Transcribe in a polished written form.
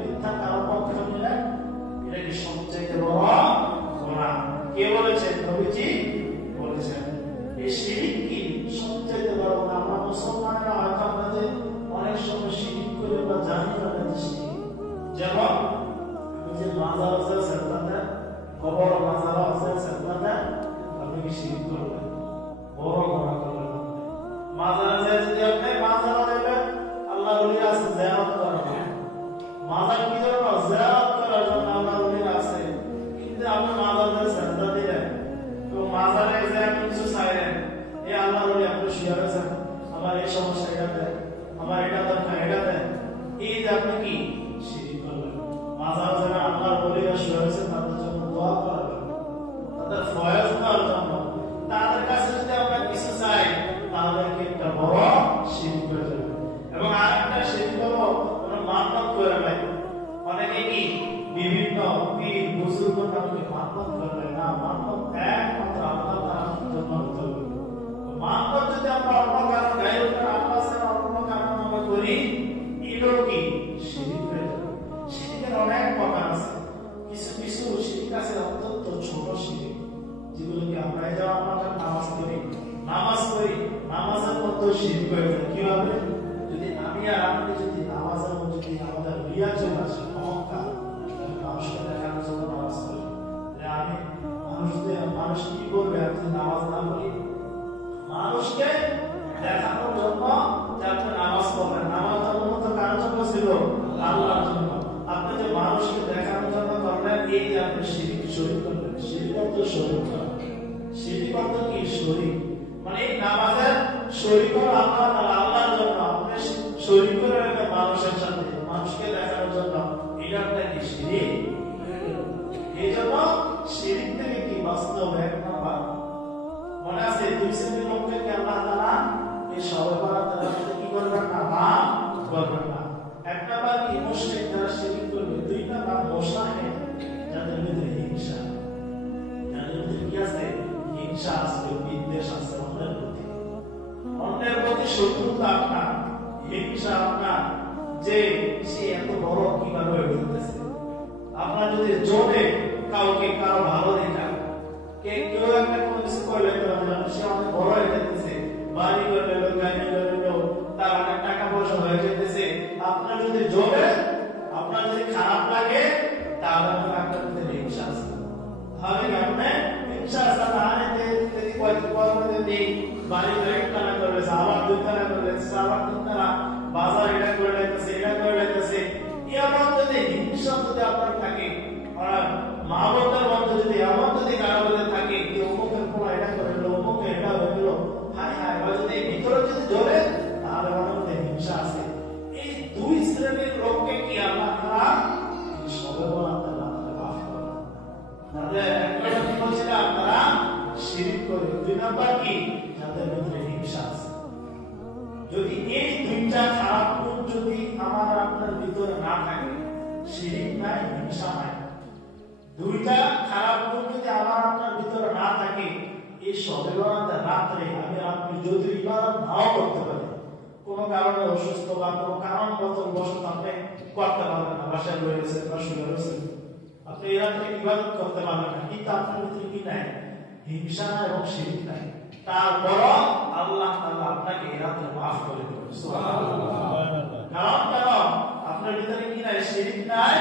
মিথ্যা কারো পক্ষ নিলেন, এটা কি সবচেয়ে বড় গোনা? কে বলেছেন? নবীজি বলেছেন। এই শিরিক কি? সবচেয়ে বড় গুনাহ। আমরা মুসলমানরা হয়তো আমাদের অনেক সময় শিরিক করে বা জানি না যে শিরিক। যেমন আপনি যে মাজার আছে সেজদা দেন, কবর মাজার আছে সেজদা দেন, আপনি কি শিরিক করবেন? বড় গুনাহ করবেন। মাজার আছে যদি আপনি মাজার দেবেন, আল্লাহর ওলি আছে জিয়ারত করবেন। মাজার কি জন্য? জিয়ারত করার জন্য আল্লাহর ওলি আছে। কিন্তু আপনি মাজারে সেজদা দিলেন, তো মাজারে যে আপনি কিছু চাইলেন, এই আল্লাহর ওলি আপনি শুয়ে আছেন, আমার এই সমস্যা এটা দেন, আমার এটা দরকার এটা দেন, এই যে আপনি কি শিরিক করলেন। মাজারে যারা আল্লাহর ওলিরা শুয়ে আছেন তাদের জন্য দোয়া করবেন, তাদের ফয়েজ নেওয়ার জন্য। তাদের কাছে যদি আমরা কিছু চাই তাহলে কি একটা বড় শিরিক হয়ে যাবে। এবং আরেকটা শিরিক হলো মান্নত করে নেয়। অনেকে কি বিভিন্ন পীর বুজুর্গ নামে মান্নত করে না, মান্নত একমাত্র আল্লাহ তাআলার জন্য হতে হবে। মান্নত যদি আমরা অন্য কারণ গায়ের উপর আল্লাহ ছাড়া অন্য কারণ আমরা করি, এটাও কি শিরিক হয়ে যাবে। শিরিকের অনেক প্রকার আছে। কিছু কিছু শিরিক আছে অত্যন্ত ছোট শিরিক, যেগুলোকে আমরা এই যে আমরা নামাজ করি, নামাজের মধ্যে শিরিক হয়ে যায়। কিভাবে? যদি আমি আর আপনি যদি নামাজের মধ্যে যদি আমাদের রিয়া চলে আসে, অহংকার, মানুষকে দেখানোর জন্য নামাজ করি, আমি মানুষ কি করবে? আপনি নামাজ না পড়ি, মানুষকে দেখানোর জন্য যে আপনি নামাজ পড়বেন। নামাজটা মূলত কার জন্য ছিল? আল্লাহর জন্য। আপনি যে মানুষকে দেখানোর জন্য করলেন, এই যে আপনি শিরিক শরীক করলেন। শিরিক অর্থ শরীক করা। শিরিক অর্থ কি? শরীক। মানে এই নামাজের শরীক হলো আল্লাহর জন্য, আপনি শরীক করে রাখেন মানুষের সাথে, মানুষকে দেখানোর জন্য, এটা আপনার কি শিরিক। এই জন্য শিরিক থেকে কি বাস্তব এক নাম্বার মনে আছে, দুই শ্রেণীর লোককে আল্লাহ তাআলা এই সবে বরাতের রাতে কি করবেন না? মাফ করবেন না। এক নাম্বার কি? মুশরিক যারা শিরিক করবে। দুই নাম্বার মুশরিক যাদের ভিতরে হিংসা, যাদের ভিতরে কি আছে? হিংসা আছে, বিদ্বেষ আছে অন্যের প্রতি শত্রুতা আপনার, হিংসা আপনার, যে সে এত বড় কিভাবে হয়ে উঠতেছে। আপনার যদি জোরে কাউকে কারো ভালো দেখা, কেউ একটা কোনো কিছু করলে সে অনেক বড় হয়ে যেতেছে, বাড়ি করে নিল, গাড়ি করে নিল, তার অনেক টাকা পয়সা হয়ে যেতেছে, আপনার যদি জোরে, আপনার যদি খারাপ লাগে, তাহলে আপনার মধ্যে হিংসা আছে। তাহলে আপনি হিংসা আছে, তাহলে বাড়ি একটানা করবে, আবার দুইটানা করবে, আবার তিনটানা, বাজার এটা করে লাগতেছে, এটা করে লাগতেছে। এমন যদি হিংসা যদি আপনার থাকে, আর মা বোনদের মধ্যে যদি এমন যদি কারো মধ্যে থাকে, যে অমুকের পড়া এটা করে দিল, অমুকে এটা হয়ে গেল, হায় হায়, বা যদি ভিতরে যদি জ্বলে, তাহলে আমার মধ্যে হিংসা আছে। এই দুই শ্রেণীর লোককে কি আল্লাহ তাআলা সবে বরাতের রাতে মাফ করেন। তাহলে একটা কি বলছিলাম, তারা শিরিক করে। দুই নাম্বার কি? যাদের ভিতরে হিংসা আছে। যদি এই দুইটা খারাপ গুণ যদি আমার আপনার ভিতরে না থাকে, শিরিক নাই, হিংসা নাই, দুইটা খারাপ গুণ যদি আমার আপনার ভিতরে না থাকে, এই সবে বরাতের রাতে আমি আপনি যদি ইবাদত নাও করতে পারি, কোনো কারণে অসুস্থ বা কোনো কারণগত বশত আপনি করতে পারবেন না, বাসায় রয়েছেন বা শুয়ে রয়েছেন, আপনি এই রাতে ইবাদত করতে পারবেন না, কিন্তু আপনার ভিতরে কি নাই? হিংসা এবং শিরিক নাই। তারপর আল্লাহ তাআলা আপনাকে এই রাতে মাফ করে দেবেন। সুবহানাল্লাহ। কারণ আপনার ভিতরে কি নাই? শিরিক নাই।